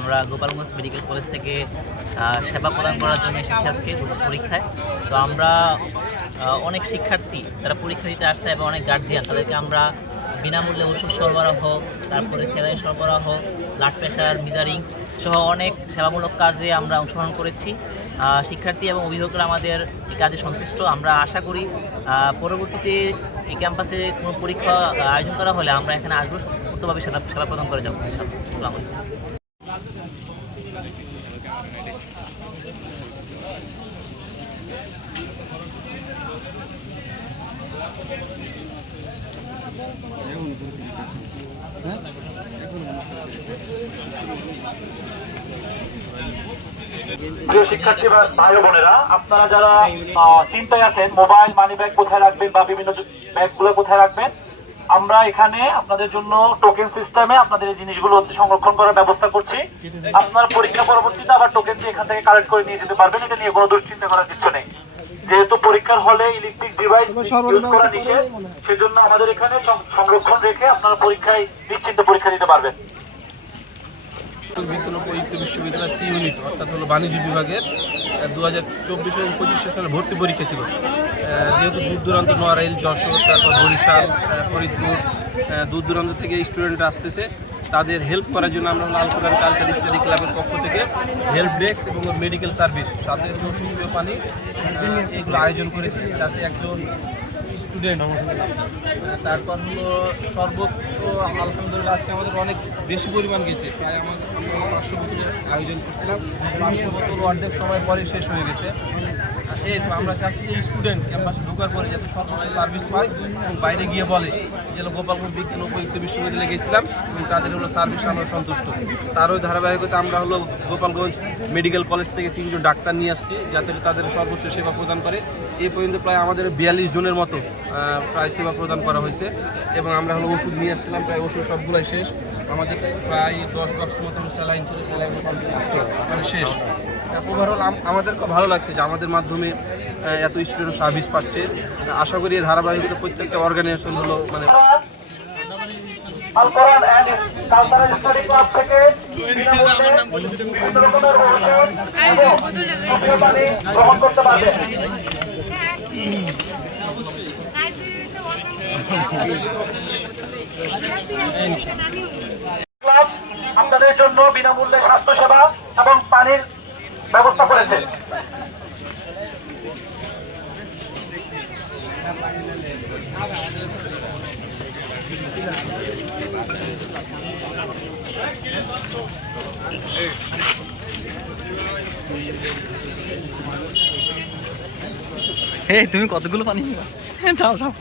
আমরা Gopalganj medical college থেকে সেবা প্রদান করার জন্য এসেছি আজকে পরীক্ষায়। তো আমরা অনেক শিক্ষার্থী যারা পরীক্ষা দিতে আসছে এবং অনেক গার্জিয়ান তাদেরকে আমরা বিনামূল্যে ওষুধ সরবরাহ, তারপরে স্যালাইন সরবরাহ ব্লাড প্রেশার মিজারিং সহ অনেক সেবামূলক কাজে আমরা অংশগ্রহণ করেছি। শিক্ষার্থী এবং অভিভাবকরা আমাদের এই কাজে সন্তুষ্ট। আমরা আশা করি পরবর্তীতে এই ক্যাম্পাসে কোনো পরীক্ষা আয়োজন করা হলে আমরা এখানে আসব সত্যভাবে সেবা সেবা প্রদান করে যাব আসসালামু আলাইকুম। প্রিয় শিক্ষার্থী ভাই বোনেরা আপনারা যারা চিন্তায় আছেন মোবাইল মানি ব্যাগ কোথায় রাখবেন বা বিভিন্ন ব্যাগগুলো কোথায় রাখবেন আমরা এখানে আপনাদের জন্য টোকেন সিস্টেমে আপনাদের এই জিনিসগুলো হচ্ছে সংরক্ষণ করার ব্যবস্থা করছি। আপনার পরীক্ষা পরবর্তীতে আবার টোকেন দিয়ে এখান থেকে কালেক্ট করে নিয়ে যেতে পারবেন এটা নিয়ে কোনো দুশ্চিন্তা করার কিছু নেই। যেহেতু পরীক্ষার হলে ইলেকট্রিক ডিভাইস ইউজ করা নিষেধ সেজন্য আমাদের এখানে সংরক্ষণ রেখে আপনারা পরীক্ষায় নিশ্চিন্তে পরীক্ষা দিতে পারবেন। বিজ্ঞান প্রযুক্তি বিশ্ববিদ্যালয় সি ইউনিট, অর্থাৎ হলো বাণিজ্য বিভাগের দু হাজার চব্বিশ এবং পঁচিশ সালে ভর্তি পরীক্ষা ছিল। যেহেতু দূর দূরান্ত নোয়ারাইল যশোর, তারপর বরিশাল ফরিদপুর দূর দূরান্ত থেকে স্টুডেন্টরা আসতেছে। তাদের হেল্প করার জন্য আমরা লাল কোরআন কালচার স্টাডি ক্লাবের পক্ষ থেকে হেল্প ডেস্ক এবং মেডিকেল সার্ভিস তাদের সুপ্রিয় পানি এগুলো আয়োজন করেছি। যাতে একজন স্টুডেন্ট তারপর হলো সর্বত্র, আলহামদুলিল্লাহ আজকে আমাদের অনেক বেশি পরিমাণ গেছে। প্রায় আমাদের পাঁচশো বোতলের আয়োজন করছিলাম। পাঁচশো বোতল অর্ধেক সময় পরে শেষ হয়ে গেছে। তো আমরা চাচ্ছি যে স্টুডেন্ট ক্যাম্পাসে ঢোকার পরে যাতে সর্বোচ্চ সার্ভিস পায় এবং বাইরে গিয়ে বলে যে গোপালগঞ্জ বিজ্ঞান ও প্রযুক্তি বিশ্ববিদ্যালয়ে গেছিলাম, এবং তাদের হলো সার্ভিস আমরা সন্তুষ্ট। তার ওই ধারাবাহিকতা আমরা হলো গোপালগঞ্জ মেডিকেল কলেজ থেকে তিনজন ডাক্তার নিয়ে আসছি, যাতে তাদের সর্বোচ্চ সেবা প্রদান করে। এই পর্যন্ত প্রায় আমাদের বিয়াল্লিশ জনের মতো প্রায় সেবা প্রদান করা হয়েছে, এবং আমরা হলো ওষুধ নিয়ে আসছিলাম, প্রায় ওষুধ সবগুলাই শেষ। আমাদের প্রায় দশ বক্স মতো স্যালাইন ছিল, স্যালাইন শেষ। ওভারঅল আমাদের খুব ভালো লাগছে যে আমাদের মাধ্যমে এত স্টুডেন্ট সার্ভিস পাচ্ছে। আশা করি ধারাবাহিকতা প্রত্যেকটা অর্গানাইজেশন হলো মানে আপনাদের জন্য বিনামূল্যে স্বাস্থ্য সেবা এবং পানির ব্যবস্থা করেছে। তুমি কতগুলো পানি যাও যাও।